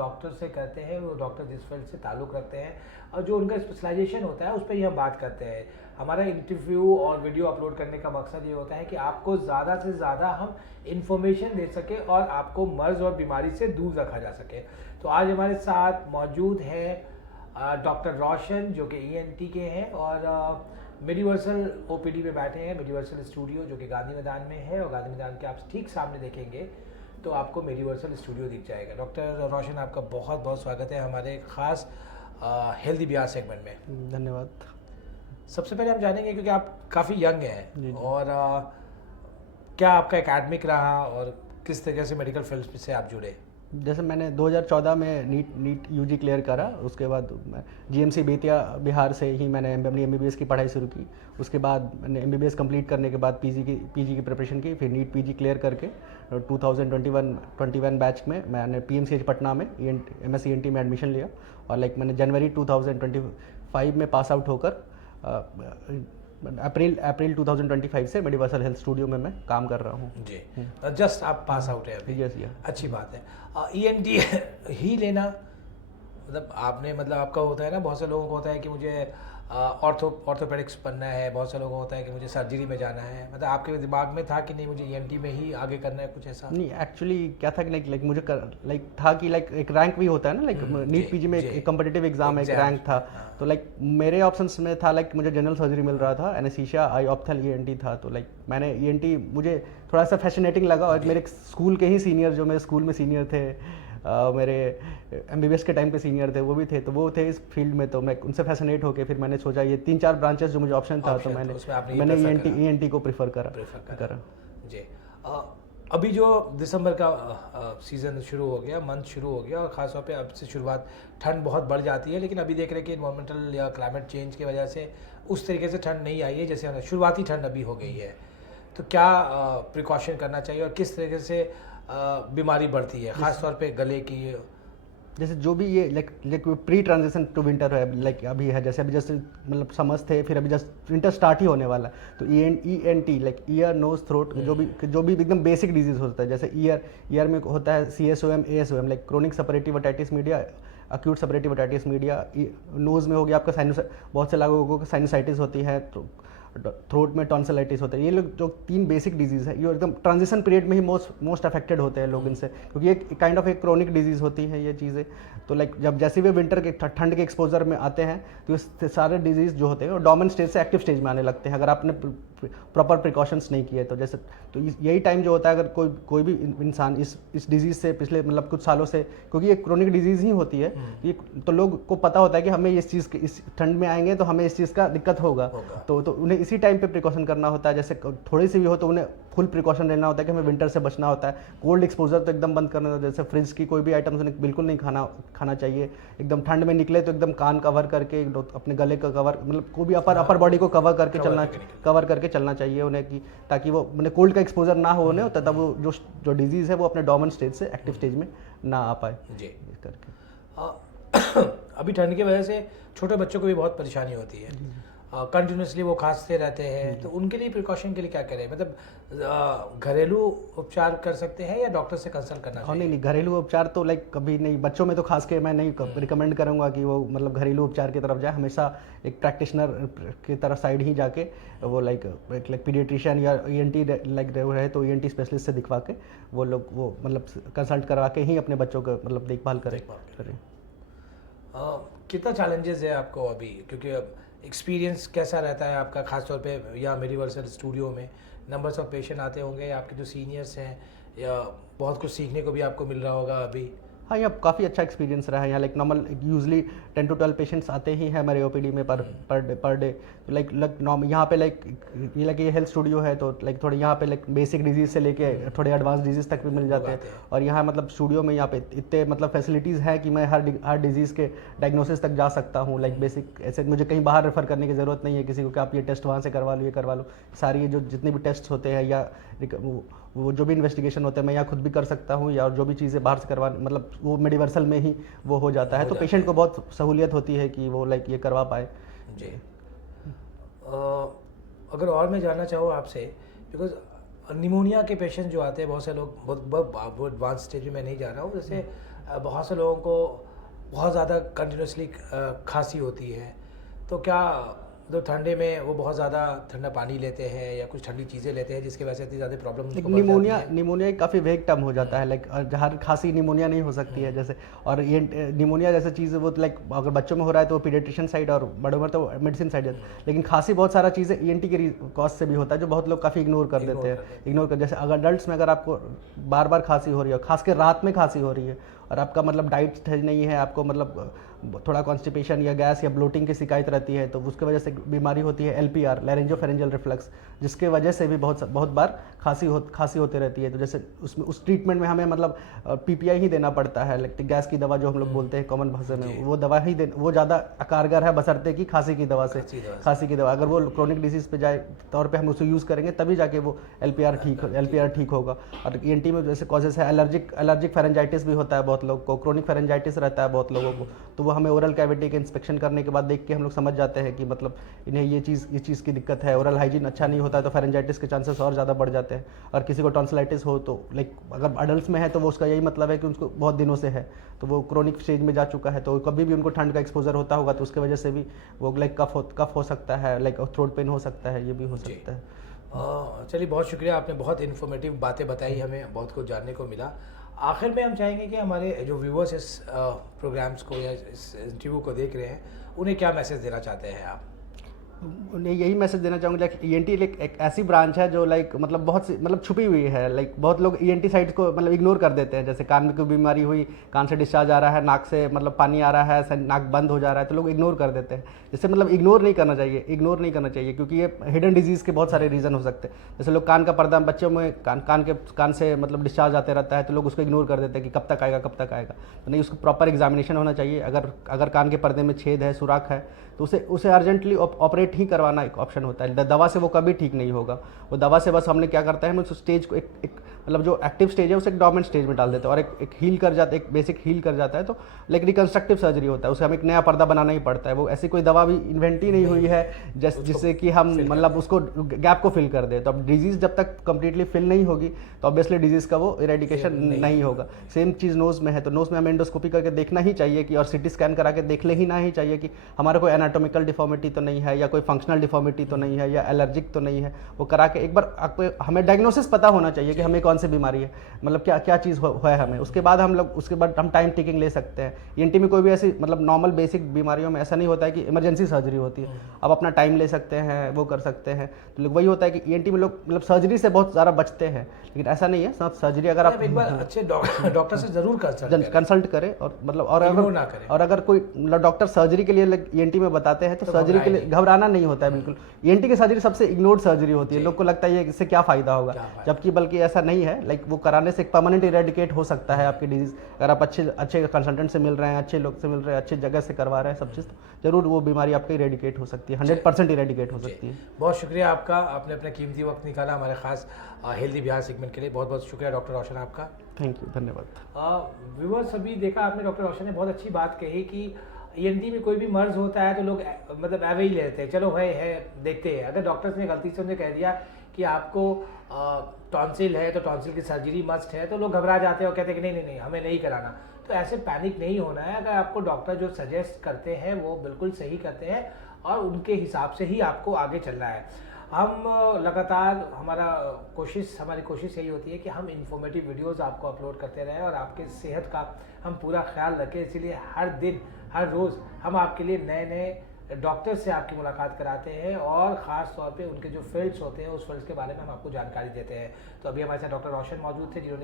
Doctor से करते हैं, वो डॉक्टर जिस फील्ड से ताल्लुक़ रखते हैं और जो उनका स्पेशलाइजेशन होता है उस पर ही हम बात करते हैं। हमारा इंटरव्यू और वीडियो अपलोड करने का मकसद ये होता है कि आपको ज़्यादा से ज़्यादा हम इंफॉर्मेशन दे सकें और आपको मर्ज़ और बीमारी से दूर रखा जा सके। तो आज हमारे साथ मौजूद है डॉक्टर रोशन जो कि ENT के हैं और मेडिवर्सल OPD में बैठे हैं, मेडिवर्सल स्टूडियो जो कि गांधी मैदान में है, और गांधी मैदान के आप ठीक सामने देखेंगे तो आपको मेडिवर्सल स्टूडियो दिख जाएगा। डॉक्टर रोशन, आपका बहुत बहुत स्वागत है हमारे ख़ास हेल्दी बिहार सेगमेंट में। धन्यवाद। सबसे पहले हम जानेंगे क्योंकि आप काफ़ी यंग हैं और क्या आपका एकेडमिक रहा और किस तरह से मेडिकल फील्ड से आप जुड़े? जैसे मैंने 2014 में नीट UG क्लियर करा, उसके बाद मैं GMC बेतिया बिहार से ही मैंने अपनी MBBS की पढ़ाई शुरू की। उसके बाद मैंने MBBS कंप्लीट करने के बाद PG की प्रिपरेशन की, फिर नीट PG क्लियर करके 2021 बैच में मैंने PMCH पटना में MSc ENT में एडमिशन लिया और मैंने जनवरी 2025 में पास आउट होकर अप्रैल 2025 से मेडिवर्सल हेल्थ स्टूडियो में मैं काम कर रहा हूँ। जी, जस्ट आप पास आउट है अभी? यस। अच्छी बात है। ENT ही लेना मतलब आपने आपका होता है ना, बहुत से लोगों को होता है कि मुझे ऑर्थोपेडिक्स बनना है, बहुत से लोगों को होता है कि मुझे सर्जरी में जाना है। मतलब आपके दिमाग में था कि नहीं मुझे ENT में ही आगे करना है, कुछ ऐसा? नहीं, एक्चुअली क्या था कि मुझे था कि एक रैंक भी होता है ना, नीट PG में एक कॉम्पिटिटिव एग्जाम एक रैंक था। तो मेरे ऑप्शंस में था मुझे जनरल सर्जरी मिल रहा था, एनेस्थीसिया, आई ऑप्थल, ENT था। तो मैंने ENT मुझे थोड़ा सा फैसिनेटिंग लगा और मेरे स्कूल के ही सीनियर, जो मेरे स्कूल में सीनियर थे, मेरे MBBS के टाइम पे सीनियर थे, वो भी थे, तो वो थे इस फील्ड में। तो मैं उनसे फैसिनेट होकर फिर मैंने सोचा ये 3-4 ब्रांचेस जो मुझे ऑप्शन था, तो मैंने ENT को प्रेफर करा। जी। अभी जो दिसंबर का सीज़न शुरू हो गया, मंथ शुरू हो गया और ख़ासतौर पे अब से शुरुआत, ठंड बहुत बढ़ जाती है, लेकिन अभी देख रहे हैं कि इन्वायरमेंटल या क्लाइमेट चेंज की वजह से उस तरीके से ठंड नहीं आई है जैसे शुरुआती ठंड अभी हो गई है। तो क्या प्रिकॉशन करना चाहिए और किस तरीके से बीमारी बढ़ती है, ख़ास तौर पे गले की? जैसे जो भी ये प्री ट्रांजिशन टू विंटर है, अभी है, जैसे अभी जस्ट समर्स थे, फिर अभी जस्ट विंटर स्टार्ट ही होने वाला है। तो ENT ईयर नोज थ्रोट जो भी एकदम बेसिक डिजीज होता है, जैसे ईयर में होता है CSOM ASOM, chronic suppurative otitis media, acute suppurative otitis media. Nose में हो गया आपका बहुत से लोगों को साइनसाइटिस होती है, तो थ्रोट में टॉन्सिलाइटिस होता है। ये लोग जो 3 बेसिक डिजीज़ है, ये एकदम ट्रांजिशन पीरियड में ही मोस्ट अफेक्टेड होते हैं लोग इनसे, क्योंकि एक काइंड ऑफ एक क्रोनिक डिजीज़ होती है ये चीज़ें। तो जब जैसे भी विंटर के ठंड के एक्सपोजर में आते हैं तो ये सारे डिजीज़ जो होते हैं वो डोर्मेंट स्टेज से एक्टिव स्टेज में आने लगते हैं, अगर आपने प्रॉपर प्रिकॉशंस नहीं किए तो। जैसे तो यही टाइम जो होता है, अगर कोई भी इंसान इस डिजीज़ से पिछले कुछ सालों से, क्योंकि ये क्रोनिक डिजीज़ ही होती है, ये तो लोग को पता होता है कि हमें इस ठंड में आएंगे तो हमें इस चीज़ का दिक्कत होगा। तो उन्हें इसी टाइम पे प्रिकॉशन करना होता है। जैसे थोड़ी सी भी हो तो उन्हें फुल प्रिकॉशन लेना होता है कि हमें विंटर से बचना होता है। कोल्ड एक्सपोजर तो एकदम बंद करना होता है, जैसे फ्रिज की कोई भी आइटम्स उन्हें बिल्कुल नहीं खाना चाहिए। एकदम ठंड में निकले तो एकदम कान कवर करके, अपने गले का कवर, कोई भी अपर बॉडी को कवर करके चलना चाहिए उन्हें, कि ताकि वो कोल्ड का एक्सपोजर ना हो उन्हें, तब वो जो डिजीज़ है वो अपने डोर्मेंट स्टेज से एक्टिव स्टेज में ना आ पाए जी करके। अभी ठंड की वजह से छोटे बच्चों को भी बहुत परेशानी होती है, कंटिन्यूसली वो खांसते रहते हैं, तो उनके लिए प्रिकॉशन के लिए क्या करें? घरेलू उपचार कर सकते हैं या डॉक्टर से कंसल्ट करना चाहिए? नहीं, घरेलू उपचार तो कभी नहीं, बच्चों में तो खास के मैं नहीं रिकमेंड करूंगा कि वो घरेलू उपचार की तरफ जाए। हमेशा एक प्रैक्टिशनर की तरफ साइड ही जाके वो पीडियाट्रिशियन या ENT रहे तो ENT स्पेशलिस्ट से दिखवा के वो लोग कंसल्ट करवा के ही अपने बच्चों को देखभाल करें। कितना चैलेंजेस है आपको अभी, क्योंकि एक्सपीरियंस कैसा रहता है आपका, खासतौर पे या मेडिवर्सल स्टूडियो में नंबर्स ऑफ पेशेंट आते होंगे, या आपके जो सीनियर्स हैं, या बहुत कुछ सीखने को भी आपको मिल रहा होगा अभी? हाँ, यहाँ काफ़ी अच्छा एक्सपीरियंस रहा है। यहाँ नॉर्मल यूजली 10 to 12 पेशेंट्स आते ही हैं हमारे OPD में पर डे। तो यहाँ पे ये हेल्थ स्टूडियो है, तो थोड़े यहाँ पे बेसिक डिजीज़ से लेके थोड़े एडवांस डिजीज़ तक भी मिल जाते हैं। और यहाँ स्टूडियो में यहाँ पे इतने फैसिलिटीज़ हैं कि मैं हर डिजीज़ के डायग्नोसिस तक जा सकता हूँ। बेसिक ऐसे मुझे कहीं बाहर रेफर करने की ज़रूरत नहीं है किसी को कि आप ये टेस्ट वहाँ से करवा लो, ये करवा लो। सारी ये जो जितने भी टेस्ट होते हैं या वो जो भी इन्वेस्टिगेशन होते हैं मैं यहाँ खुद भी कर सकता हूँ, या जो भी चीज़ें बाहर से करवा वो मेडिवर्सल में ही वो हो जाता है। तो पेशेंट को बहुत सहूलियत होती है कि वो ये करवा पाए। जी। अगर और मैं जानना चाहूँ आपसे, बिकॉज निमोनिया के पेशेंट जो आते हैं, बहुत से लोग बहुत एडवांस स्टेज में मैं नहीं जा रहा हूँ, जैसे बहुत से लोगों को बहुत ज़्यादा कंटिन्यूसली खांसी होती है, तो क्या तो ठंडे में वो बहुत ज़्यादा ठंडा पानी लेते हैं या कुछ ठंडी चीज़ें लेते हैं जिसकी वजह से इतनी ज़्यादा प्रॉब्लम एक उनको बढ़ जाती निमोनिया है? निमोनिया काफ़ी वेग टर्म हो जाता है, लाइक हर खांसी निमोनिया नहीं हो सकती है जैसे। और ये निमोनिया जैसे चीज़ वो लाइक अगर बच्चों में हो रहा है तो वो पीडियाट्रिशियन साइड और बड़ों में तो मेडिसिन साइड है। लेकिन खांसी बहुत सारा चीज़ें ईएनटी के कॉज से भी होता है, जो बहुत लोग काफ़ी इग्नोर कर देते हैं। इग्नोर कर, जैसे अगर अडल्ट में अगर आपको बार बार खांसी हो रही है, खास कर रात में खांसी हो रही है, और आपका मतलब डाइट सही नहीं है, आपको मतलब थोड़ा कॉन्स्टिपेशन या गैस या ब्लोटिंग की शिकायत रहती है, तो उसकी वजह से बीमारी होती है LPR, लैरिंजोफेरेंजियल रिफ्लक्स, जिसके वजह से भी बहुत बार खांसी होती रहती है। तो जैसे उसमें उस ट्रीटमेंट में हमें मतलब PPI ही देना पड़ता है, लैक्टिक गैस की दवा जो हम लोग बोलते हैं कॉमन भाषा में, वो दवा ही वो ज़्यादा कारगर है बशर्ते की खांसी की दवा से। खांसी की दवा अगर वो क्रोनिक डिजीज़ पे जाए तौर पे हम उसे यूज़ करेंगे तभी जाके वो LPR ठीक होगा। और ENT में जैसे कॉजेस है एलर्जिक फेरेंजाइटिस भी होता है बहुत लोग को, क्रोनिक फेरेंजाइटिस रहता है बहुत लोगों को, तो वो हमें ओरल कैविटी के इंस्पेक्शन करने के बाद देख के हम लोग समझ जाते हैं कि मतलब इन्हें ये चीज़ की दिक्कत है। ओरल हाइजीन अच्छा नहीं होता है तो फेरेंजाइटिस के चांसेस और ज़्यादा बढ़ जाते हैं। और किसी को टॉन्सिलाइटिस हो तो लाइक अगर अडल्ट में है तो वो उसका यही मतलब है कि उसको बहुत दिनों से है, तो वो क्रोनिक स्टेज में जा चुका है, तो कभी भी उनको ठंड का एक्सपोजर होता होगा तो उसकी वजह से भी वो लाइक कफ हो सकता है, लाइक थ्रोट पेन हो सकता है, ये भी हो सकता है। चलिए, बहुत शुक्रिया, आपने बहुत इन्फॉर्मेटिव बातें बताई, हमें बहुत कुछ जानने को मिला। आखिर में हम चाहेंगे कि हमारे जो व्यूअर्स इस प्रोग्राम्स को या इस इंटरव्यू को देख रहे हैं, उन्हें क्या मैसेज देना चाहते हैं आप? उन्हें यही मैसेज देना चाहूँगा, लाइक ENT एक ऐसी ब्रांच है जो लाइक मतलब बहुत सी मतलब छुपी हुई है। लाइक बहुत लोग ENT साइड को मतलब इग्नोर कर देते हैं, जैसे कान में कोई बीमारी हुई, कान से डिस्चार्ज आ रहा है, नाक से मतलब पानी आ रहा है, नाक बंद हो जा रहा है, तो लोग इग्नोर कर देते हैं। जैसे मतलब इग्नोर नहीं करना चाहिए क्योंकि ये हिडन डिजीज़ के बहुत सारे रीज़न हो सकते हैं। जैसे लोग कान का पर्दा, बच्चों में कान से मतलब डिस्चार्ज आते रहता है तो लोग उसको इग्नोर कर देते हैं कि कब तक आएगा, तो नहीं, उसको प्रॉपर एग्जामिनेशन होना चाहिए। अगर कान के पर्दे में छेद है, सुराख है, तो उसे अर्जेंटली ऑपरेट ही करवाना एक ऑप्शन होता है। दवा से वो कभी ठीक नहीं होगा। वो दवा से बस हमने क्या करता है, हम उस स्टेज को एक मतलब जो एक्टिव स्टेज है उसे एक डोर्मेंट स्टेज में डाल देते हैं और एक हील कर जाता है, एक बेसिक हील कर जाता है। तो लाइक रिकंस्ट्रक्टिव सर्जरी होता है, उसे हमें एक नया पर्दा बनाना ही पड़ता है। वो ऐसी कोई दवा भी इन्वेंट ही नहीं हुई है जिससे कि हम मतलब उसको गैप को फिल कर दे। तो अब डिजीज़ जब तक कंप्लीटली फिल नहीं होगी तो ऑब्वियसली डिजीज़ का वो इरेडिकेशन नहीं होगा। सेम चीज़ नोज़ में है, तो नोज़ में हमें एंडोस्कोपी करके देखना ही चाहिए कि, और CT स्कैन करा के देख लेना ही चाहिए कि हमारा कोई एनाटोमिकल डिफॉर्मिटी तो नहीं है, या कोई फंक्शनल डिफॉर्मिटी तो नहीं है, या एलर्जिक तो नहीं है। वो करा के एक बार आपको हमें डायग्नोसिस पता होना चाहिए कि हमें कौन सी बीमारी है, मतलब क्या चीज़ है हमें। उसके बाद हम टाइम टेकिंग ले सकते हैं। ENT में कोई भी ऐसी मतलब नॉर्मल बेसिक बीमारियों में ऐसा नहीं होता है कि इमरजेंसी सर्जरी होती है, आप अपना टाइम ले सकते हैं, वो कर सकते हैं। तो वही होता है कि ENT में लोग मतलब सर्जरी से बहुत ज़्यादा बचते हैं, लेकिन ऐसा नहीं है। सब सर्जरी अगर आप एक बार अच्छे डॉक्टर से जरूर कंसल्ट करें, और मतलब और अगर कोई डॉक्टर सर्जरी के लिए ENT में बताते हैं तो सर्जरी के लिए घबराना नहीं होता है बिल्कुल। ENT की सर्जरी सबसे इग्नोर्ड सर्जरी होती है, लोग को लगता है इससे क्या फ़ायदा होगा, जबकि बल्कि ऐसा नहीं है। लाइक वो कराने से एक परमानेंट इरेडिकेट हो सकता है आपकी डिजीज़। अगर आप अच्छे कंसल्टेंट से मिल रहे हैं, अच्छे लोग से मिल रहे हैं, अच्छी जगह से करवा रहे हैं सब चीज़, तो जरूर वो बीमारी आपकी इरेडिकेट हो सकती है, 100% इरेडिकेट हो सकती है। बहुत शुक्रिया आपका, आपने अपना कीमती वक्त निकाला हमारे खास हेल्दी बिहार सेगमेंट के लिए। बहुत बहुत शुक्रिया डॉक्टर रोशन आपका। थैंक यू, धन्यवाद। व्यूअर्स, अभी देखा आपने, डॉक्टर रोशन ने बहुत अच्छी बात कही कि ENT में कोई भी मर्ज होता है तो लोग मतलब एवे ही लेते हैं, चलो है देखते हैं। अगर डॉक्टर्स ने गलती से उन्हें कह दिया कि आपको टॉन्सिल है तो टॉन्सिल की सर्जरी मस्ट है, तो लोग घबरा जाते हैं और कहते हैं कि नहीं हमें नहीं कराना। तो ऐसे पैनिक नहीं होना है। अगर आपको डॉक्टर जो सजेस्ट करते हैं वो बिल्कुल सही करते हैं और उनके हिसाब से ही आपको आगे चलना है। हम लगातार हमारी कोशिश यही होती है कि हम इंफॉर्मेटिव वीडियोस आपको अपलोड करते रहें और आपके सेहत का हम पूरा ख्याल रखें। इसीलिए हर दिन हर रोज़ हम आपके लिए नए नए डॉक्टर से आपकी मुलाकात कराते हैं और ख़ास तौर पे उनके जो फील्ड्स होते हैं उस फील्ड्स के बारे में हम आपको जानकारी देते हैं। तो अभी हमारे साथ डॉक्टर रोशन मौजूद थे जिन्होंने